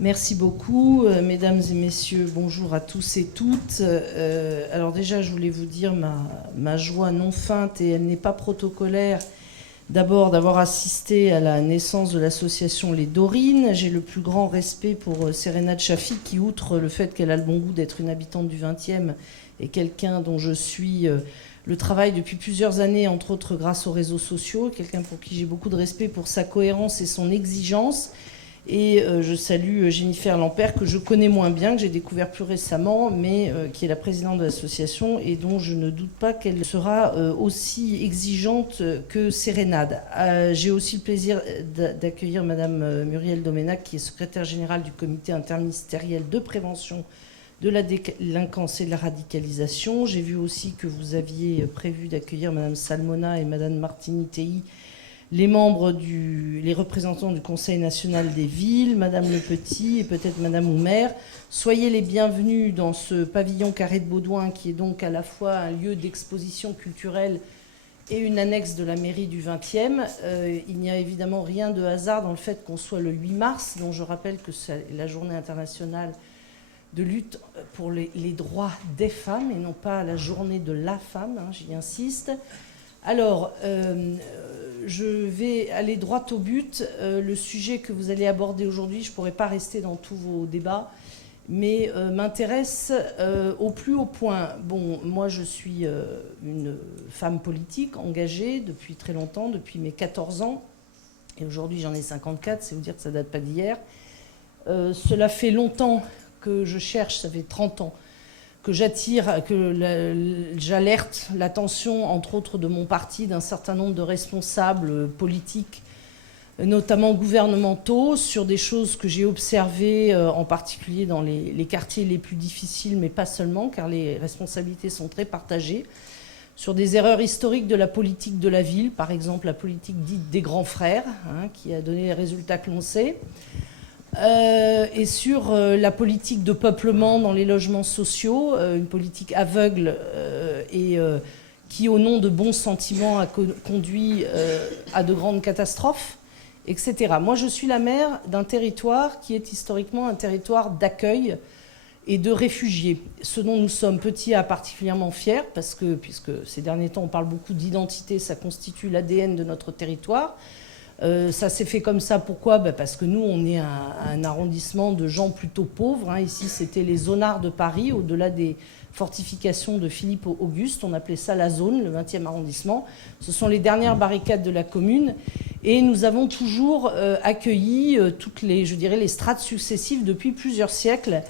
Merci beaucoup, mesdames et messieurs, bonjour à tous et toutes. Alors déjà, je voulais vous dire ma joie non feinte, et elle n'est pas protocolaire, d'abord d'avoir assisté à la naissance de l'association Les Dorines. J'ai le plus grand respect pour Serena Tchafi, qui, outre le fait qu'elle a le bon goût d'être une habitante du 20e et quelqu'un dont je suis le travail depuis plusieurs années, entre autres grâce aux réseaux sociaux, quelqu'un pour qui j'ai beaucoup de respect pour sa cohérence et son exigence. Et je salue Jennifer Lampert, que je connais moins bien, que j'ai découvert plus récemment, mais qui est la présidente de l'association et dont je ne doute pas qu'elle sera aussi exigeante que Sérénade. J'ai aussi le plaisir d'accueillir Madame Muriel Domenac, qui est secrétaire générale du comité interministériel de prévention de la délinquance et de la radicalisation. J'ai vu aussi que vous aviez prévu d'accueillir Madame Salmona et Madame Martini-Tei, les les représentants du Conseil national des villes, Madame Le Petit et peut-être Madame Oumer. Soyez les bienvenus dans ce pavillon carré de Baudouin, qui est donc à la fois un lieu d'exposition culturelle et une annexe de la mairie du 20e. Il n'y a évidemment rien de hasard dans le fait qu'on soit le 8 mars, dont je rappelle que c'est la journée internationale de lutte pour les droits des femmes, et non pas la journée de la femme, hein, j'y insiste. Alors, je vais aller droit au but. Le sujet que vous allez aborder aujourd'hui, je ne pourrai pas rester dans tous vos débats, mais m'intéresse au plus haut point. Bon, moi, je suis une femme politique engagée depuis très longtemps, depuis mes 14 ans. Et aujourd'hui, j'en ai 54, c'est vous dire que ça ne date pas d'hier. Cela fait longtemps que je cherche, ça fait 30 ans, que j'alerte l'attention, entre autres de mon parti, d'un certain nombre de responsables politiques, notamment gouvernementaux, sur des choses que j'ai observées, en particulier dans les quartiers les plus difficiles, mais pas seulement, car les responsabilités sont très partagées, sur des erreurs historiques de la politique de la ville, par exemple la politique dite des grands frères, hein, qui a donné les résultats que l'on sait, et sur la politique de peuplement dans les logements sociaux, une politique aveugle et qui, au nom de bons sentiments, a conduit à de grandes catastrophes, etc. Moi, je suis la maire d'un territoire qui est historiquement un territoire d'accueil et de réfugiés, ce dont nous sommes, petits A, particulièrement fiers, parce que, puisque ces derniers temps, on parle beaucoup d'identité, ça constitue l'ADN de notre territoire. Ça s'est fait comme ça, pourquoi ? Parce que nous, on est un arrondissement de gens plutôt pauvres, hein. Ici, c'était les zonards de Paris, au-delà des fortifications de Philippe Auguste. On appelait ça la zone, le 20e arrondissement. Ce sont les dernières barricades de la commune. Et nous avons toujours accueilli toutes les strates successives depuis plusieurs siècles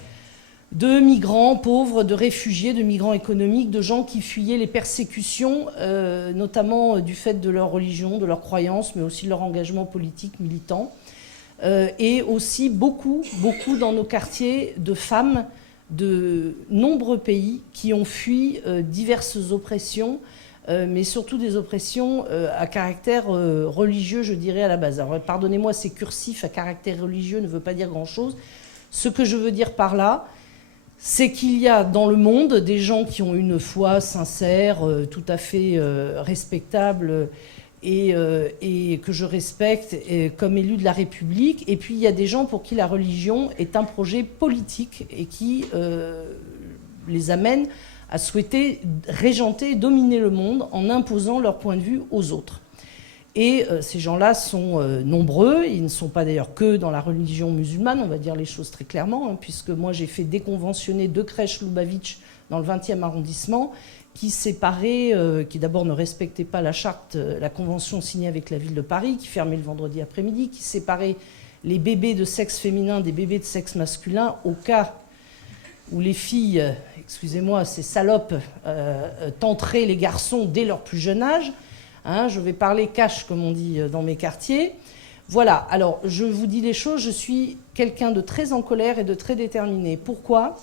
de migrants pauvres, de réfugiés, de migrants économiques, de gens qui fuyaient les persécutions, notamment du fait de leur religion, de leur croyance, mais aussi de leur engagement politique, militant. Et aussi beaucoup dans nos quartiers de femmes de nombreux pays qui ont fui diverses oppressions, mais surtout des oppressions à caractère religieux, je dirais, à la base. Alors, pardonnez-moi, c'est cursif, à caractère religieux ne veut pas dire grand-chose. Ce que je veux dire par là, c'est qu'il y a dans le monde des gens qui ont une foi sincère, tout à fait respectable et que je respecte comme élu de la République. Et puis il y a des gens pour qui la religion est un projet politique et qui les amène à souhaiter régenter, dominer le monde en imposant leur point de vue aux autres. Et ces gens-là sont nombreux, ils ne sont pas d'ailleurs que dans la religion musulmane, on va dire les choses très clairement, hein, puisque moi j'ai fait déconventionner 2 crèches Lubavitch dans le 20e arrondissement, qui d'abord ne respectaient pas la charte, la convention signée avec la ville de Paris, qui fermait le vendredi après-midi, qui séparait les bébés de sexe féminin des bébés de sexe masculin, au cas où les filles, excusez-moi, ces salopes, tenteraient les garçons dès leur plus jeune âge. Hein, je vais parler cash, comme on dit dans mes quartiers. Voilà, alors je vous dis les choses, je suis quelqu'un de très en colère et de très déterminé. Pourquoi ?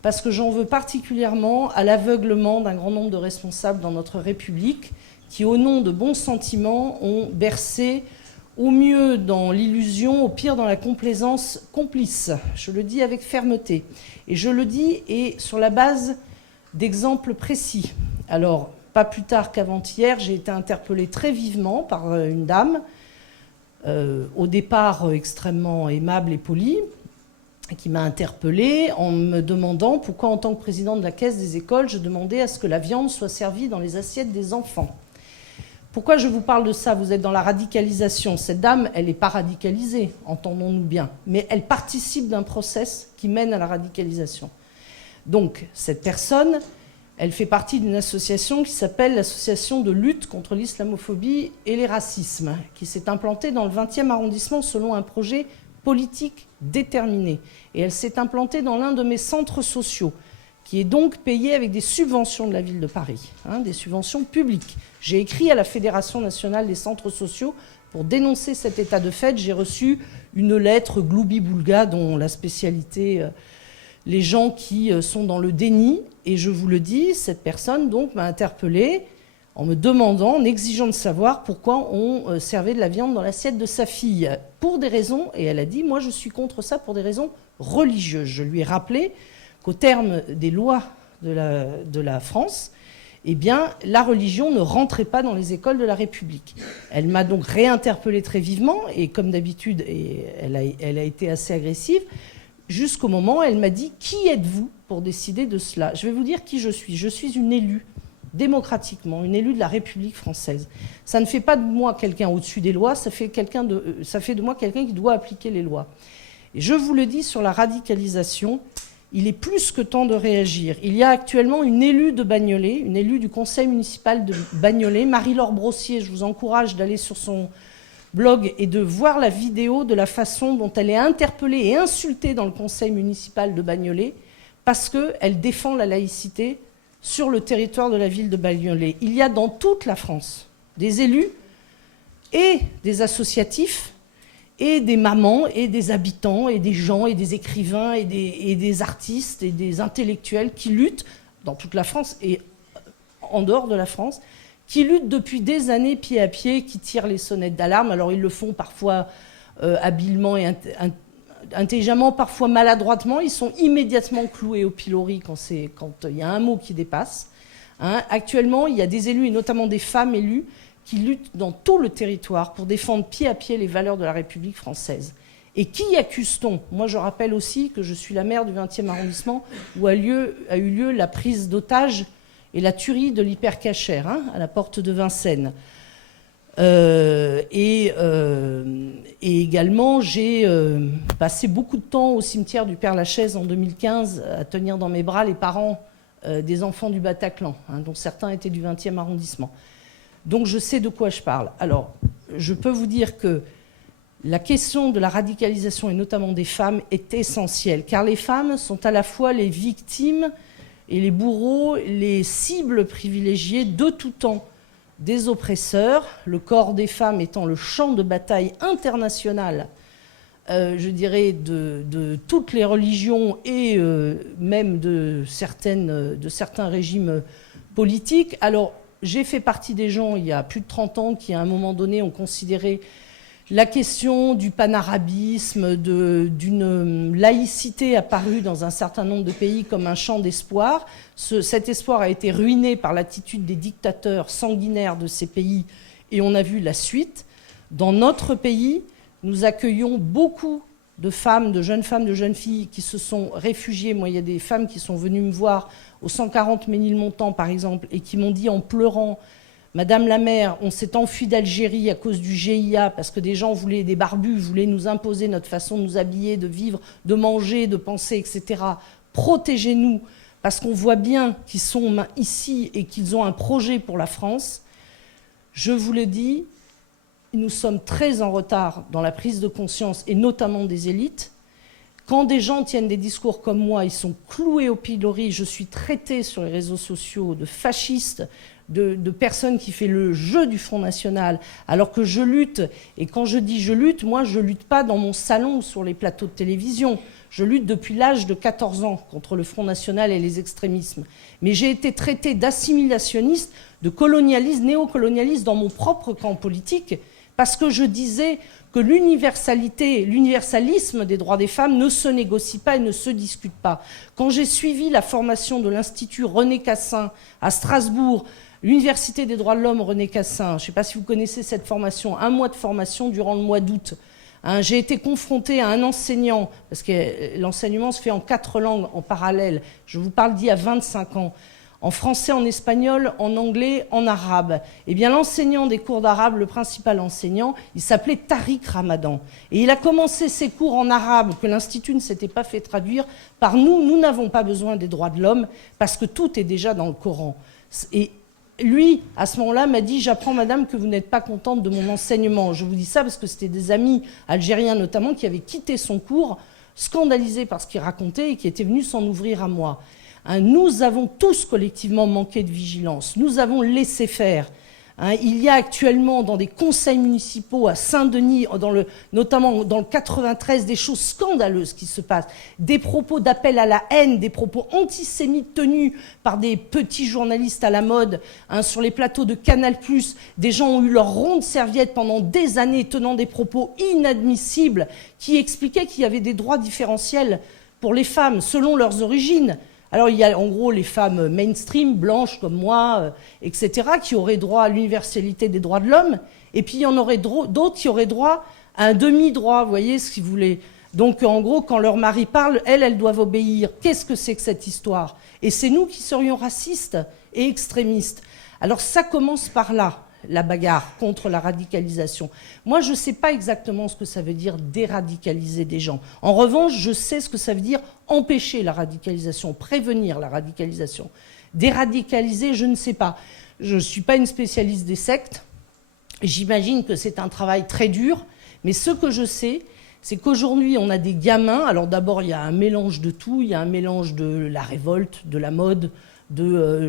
Parce que j'en veux particulièrement à l'aveuglement d'un grand nombre de responsables dans notre République qui, au nom de bons sentiments, ont bercé au mieux dans l'illusion, au pire dans la complaisance complice. Je le dis avec fermeté. Et je le dis sur la base d'exemples précis. Alors, pas plus tard qu'avant-hier, j'ai été interpellée très vivement par une dame, au départ extrêmement aimable et polie, qui m'a interpellée en me demandant pourquoi, en tant que présidente de la Caisse des écoles, je demandais à ce que la viande soit servie dans les assiettes des enfants. Pourquoi je vous parle de ça? Vous êtes dans la radicalisation. Cette dame, elle n'est pas radicalisée, entendons-nous bien, mais elle participe d'un process qui mène à la radicalisation. Donc, cette personne, elle fait partie d'une association qui s'appelle l'Association de lutte contre l'islamophobie et les racismes, qui s'est implantée dans le 20e arrondissement selon un projet politique déterminé. Et elle s'est implantée dans l'un de mes centres sociaux, qui est donc payé avec des subventions de la ville de Paris, des subventions publiques. J'ai écrit à la Fédération nationale des centres sociaux pour dénoncer cet état de fait. J'ai reçu une lettre gloubi-boulga dont la spécialité, les gens qui sont dans le déni. Et je vous le dis, cette personne donc m'a interpellée en me demandant, en exigeant de savoir pourquoi on servait de la viande dans l'assiette de sa fille. Pour des raisons, et elle a dit, moi je suis contre ça pour des raisons religieuses. Je lui ai rappelé qu'au terme des lois de la France, eh bien, la religion ne rentrait pas dans les écoles de la République. Elle m'a donc réinterpellée très vivement, et comme d'habitude, elle a été assez agressive, jusqu'au moment où elle m'a dit « Qui êtes-vous pour décider de cela ?» Je vais vous dire qui je suis. Je suis une élue, démocratiquement, une élue de la République française. Ça ne fait pas de moi quelqu'un au-dessus des lois, ça fait de moi quelqu'un qui doit appliquer les lois. Et je vous le dis, sur la radicalisation, il est plus que temps de réagir. Il y a actuellement une élue de Bagnolet, une élue du conseil municipal de Bagnolet, Marie-Laure Brossier. Je vous encourage d'aller sur son blog et de voir la vidéo de la façon dont elle est interpellée et insultée dans le conseil municipal de Bagnolet parce qu'elle défend la laïcité sur le territoire de la ville de Bagnolet. Il y a dans toute la France des élus et des associatifs et des mamans, et des habitants, et des gens, et des écrivains, et des artistes, et des intellectuels qui luttent dans toute la France et en dehors de la France, qui luttent depuis des années pied à pied, qui tirent les sonnettes d'alarme. Alors ils le font parfois habilement et intelligemment, parfois maladroitement. Ils sont immédiatement cloués au pilori quand il y a un mot qui dépasse. Actuellement, il y a des élus, et notamment des femmes élues, qui luttent dans tout le territoire pour défendre pied à pied les valeurs de la République française. Et qui accuse-t-on? Moi, je rappelle aussi que je suis la maire du 20e arrondissement où a eu lieu la prise d'otage et la tuerie de l'hypercacher à la porte de Vincennes. Et également, j'ai passé beaucoup de temps au cimetière du Père-Lachaise en 2015 à tenir dans mes bras les parents des enfants du Bataclan, dont certains étaient du 20e arrondissement. Donc je sais de quoi je parle. Alors, je peux vous dire que la question de la radicalisation, et notamment des femmes, est essentielle, car les femmes sont à la fois les victimes et les bourreaux, les cibles privilégiées de tout temps des oppresseurs, le corps des femmes étant le champ de bataille international, je dirais, de toutes les religions et même de certains régimes politiques. Alors, j'ai fait partie des gens, il y a plus de 30 ans, qui à un moment donné ont considéré la question du panarabisme, d'une laïcité apparue dans un certain nombre de pays comme un champ d'espoir. Cet espoir a été ruiné par l'attitude des dictateurs sanguinaires de ces pays et on a vu la suite. Dans notre pays, nous accueillons beaucoup de femmes, de jeunes filles qui se sont réfugiées. Moi, il y a des femmes qui sont venues me voir au 140 Ménilmontant, par exemple, et qui m'ont dit en pleurant « Madame la maire, on s'est enfui d'Algérie à cause du GIA parce que des gens voulaient, des barbus voulaient nous imposer notre façon de nous habiller, de vivre, de manger, de penser, etc. Protégez-nous parce qu'on voit bien qu'ils sont ici et qu'ils ont un projet pour la France. » Je vous le dis, nous sommes très en retard dans la prise de conscience, et notamment des élites. Quand des gens tiennent des discours comme moi, ils sont cloués au pilori. Je suis traitée sur les réseaux sociaux de fascistes, de personnes qui font le jeu du Front National, alors que je lutte. Et quand je dis je lutte, moi, je ne lutte pas dans mon salon ou sur les plateaux de télévision. Je lutte depuis l'âge de 14 ans contre le Front National et les extrémismes. Mais j'ai été traitée d'assimilationniste, de colonialiste, néocolonialiste dans mon propre camp politique, parce que je disais que l'universalisme des droits des femmes ne se négocie pas et ne se discute pas. Quand j'ai suivi la formation de l'Institut René Cassin à Strasbourg, l'Université des droits de l'homme René Cassin, je ne sais pas si vous connaissez cette formation, un mois de formation durant le mois d'août, Hein, j'ai été confrontée à un enseignant, parce que l'enseignement se fait en 4 langues en parallèle, je vous parle d'il y a 25 ans, en français, en espagnol, en anglais, en arabe. Eh bien, l'enseignant des cours d'arabe, le principal enseignant, il s'appelait Tariq Ramadan. Et il a commencé ses cours en arabe, que l'Institut ne s'était pas fait traduire, par nous n'avons pas besoin des droits de l'homme, parce que tout est déjà dans le Coran. Et lui, à ce moment-là, m'a dit « J'apprends, madame, que vous n'êtes pas contente de mon enseignement. » Je vous dis ça parce que c'était des amis algériens notamment qui avaient quitté son cours, scandalisés par ce qu'il racontait et qui étaient venus s'en ouvrir à moi. Hein, nous avons tous collectivement manqué de vigilance. Nous avons laissé faire. Hein, il y a actuellement dans des conseils municipaux à Saint-Denis, notamment dans le 93, des choses scandaleuses qui se passent. Des propos d'appel à la haine, des propos antisémites tenus par des petits journalistes à la mode, hein, sur les plateaux de Canal+. Des gens ont eu leur ronde serviette pendant des années tenant des propos inadmissibles qui expliquaient qu'il y avait des droits différentiels pour les femmes selon leurs origines. Alors, il y a en gros les femmes mainstream, blanches comme moi, etc., qui auraient droit à l'universalité des droits de l'homme. Et puis, il y en aurait d'autres qui auraient droit à un demi-droit, vous voyez, ce qu'ils voulaient. Donc, en gros, quand leur mari parle, elles doivent obéir. Qu'est-ce que c'est que cette histoire? Et c'est nous qui serions racistes et extrémistes. Alors, ça commence par là, la bagarre contre la radicalisation. Moi, je ne sais pas exactement ce que ça veut dire déradicaliser des gens. En revanche, je sais ce que ça veut dire empêcher la radicalisation, prévenir la radicalisation. Déradicaliser, je ne sais pas. Je ne suis pas une spécialiste des sectes. J'imagine que c'est un travail très dur. Mais ce que je sais, c'est qu'aujourd'hui, on a des gamins. Alors d'abord, il y a un mélange de tout. Il y a un mélange de la révolte, de la mode,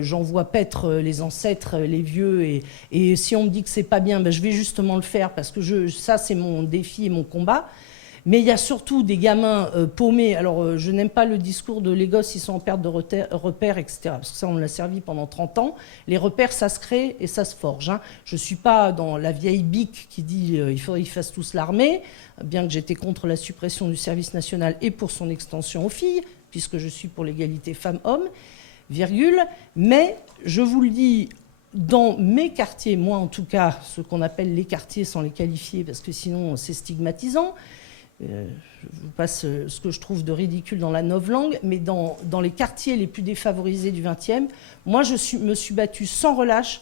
j'en vois paître les ancêtres, les vieux, et si on me dit que c'est pas bien, ben je vais justement le faire parce que ça c'est mon défi et mon combat. Mais il y a surtout des gamins paumés. Alors je n'aime pas le discours de les gosses, ils sont en perte de repères, etc. Parce que ça on l'a servi pendant 30 ans. Les repères ça se crée et ça se forge. Hein. Je ne suis pas dans la vieille bique qui dit il faudrait qu'ils fassent tous l'armée, bien que j'étais contre la suppression du service national et pour son extension aux filles, puisque je suis pour l'égalité femmes-hommes. Mais je vous le dis, dans mes quartiers, moi en tout cas, ce qu'on appelle les quartiers sans les qualifier, parce que sinon c'est stigmatisant, je vous passe ce que je trouve de ridicule dans la novlangue, mais dans les quartiers les plus défavorisés du XXe, moi me suis battue sans relâche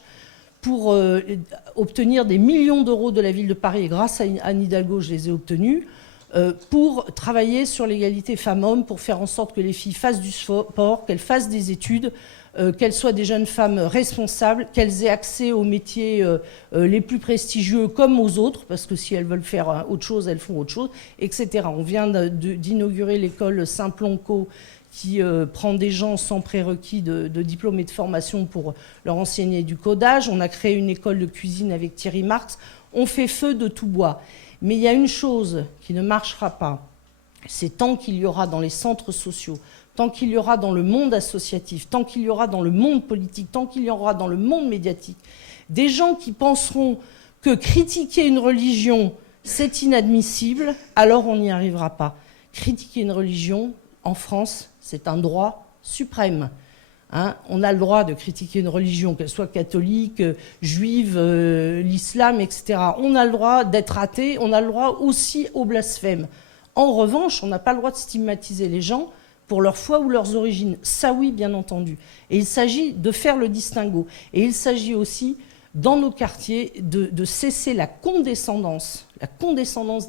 pour obtenir des millions d'euros de la ville de Paris, et grâce à Anne Hidalgo, je les ai obtenus, pour travailler sur l'égalité femmes-hommes, pour faire en sorte que les filles fassent du sport, qu'elles fassent des études, qu'elles soient des jeunes femmes responsables, qu'elles aient accès aux métiers les plus prestigieux comme aux autres, parce que si elles veulent faire autre chose, elles font autre chose, etc. On vient d'inaugurer l'école Saint-Plonco qui prend des gens sans prérequis de diplôme et de formation pour leur enseigner du codage. On a créé une école de cuisine avec Thierry Marx. On fait feu de tout bois. Mais il y a une chose qui ne marchera pas, c'est tant qu'il y aura dans les centres sociaux, tant qu'il y aura dans le monde associatif, tant qu'il y aura dans le monde politique, tant qu'il y aura dans le monde médiatique, des gens qui penseront que critiquer une religion, c'est inadmissible, alors on n'y arrivera pas. Critiquer une religion, en France, c'est un droit suprême. Hein, on a le droit de critiquer une religion, qu'elle soit catholique, juive, l'islam, etc. On a le droit d'être athée, on a le droit aussi au blasphème. En revanche, on n'a pas le droit de stigmatiser les gens pour leur foi ou leurs origines. Ça oui, bien entendu. Et il s'agit de faire le distinguo. Et il s'agit aussi, dans nos quartiers, de cesser la condescendance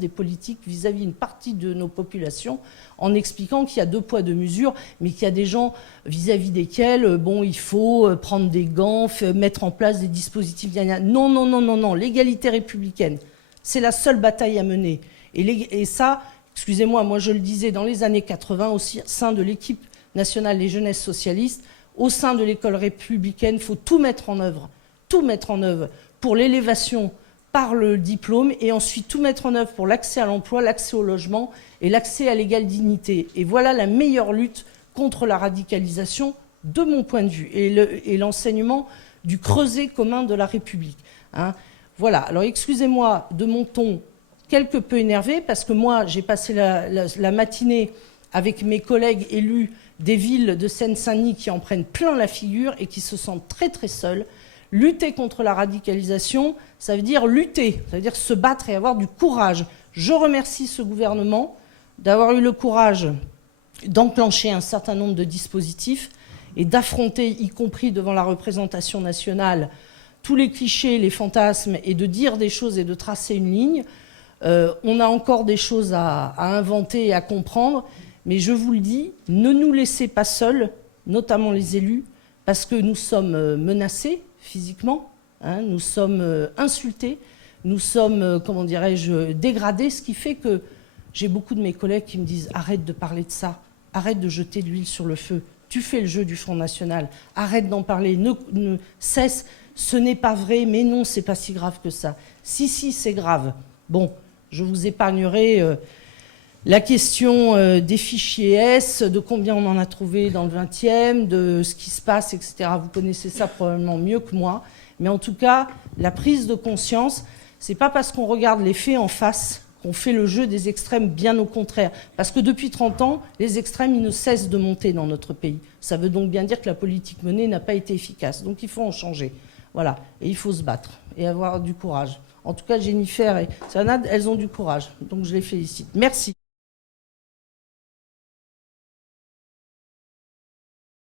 des politiques vis-à-vis d'une partie de nos populations, en expliquant qu'il y a 2 poids 2 mesures, mais qu'il y a des gens vis-à-vis desquels, bon, il faut prendre des gants, mettre en place des dispositifs. Non, non, non, non, non. L'égalité républicaine, c'est la seule bataille à mener. Et ça, excusez-moi, moi je le disais dans les années 80, au sein de l'équipe nationale des jeunesses socialistes, au sein de l'école républicaine, il faut tout mettre en œuvre pour l'élévation par le diplôme et ensuite tout mettre en œuvre pour l'accès à l'emploi, l'accès au logement et l'accès à l'égale dignité. Et voilà la meilleure lutte contre la radicalisation de mon point de vue et l'enseignement du creuset commun de la République. Hein. Voilà, alors excusez-moi de mon ton quelque peu énervé parce que moi j'ai passé la matinée avec mes collègues élus des villes de Seine-Saint-Denis qui en prennent plein la figure et qui se sentent très très seuls. Lutter contre la radicalisation, ça veut dire lutter, ça veut dire se battre et avoir du courage. Je remercie ce gouvernement d'avoir eu le courage d'enclencher un certain nombre de dispositifs et d'affronter, y compris devant la représentation nationale, tous les clichés, les fantasmes, et de dire des choses et de tracer une ligne. On a encore des choses à inventer et à comprendre, mais je vous le dis, ne nous laissez pas seuls, notamment les élus, parce que nous sommes menacés physiquement, hein, nous sommes insultés, nous sommes, comment dirais-je, dégradés, ce qui fait que j'ai beaucoup de mes collègues qui me disent « Arrête de parler de ça, arrête de jeter de l'huile sur le feu, tu fais le jeu du Front National, arrête d'en parler, cesse, ce n'est pas vrai, mais non, c'est pas si grave que ça. Si, c'est grave. » Bon, je vous épargnerai la question des fichiers S, de combien on en a trouvé dans le 20e, de ce qui se passe, etc. Vous connaissez ça probablement mieux que moi. Mais en tout cas, la prise de conscience, c'est pas parce qu'on regarde les faits en face qu'on fait le jeu des extrêmes, bien au contraire. Parce que depuis 30 ans, les extrêmes, ils ne cessent de monter dans notre pays. Ça veut donc bien dire que la politique menée n'a pas été efficace. Donc il faut en changer. Voilà. Et il faut se battre et avoir du courage. En tout cas, Jennifer et Sanad, elles ont du courage. Donc je les félicite. Merci.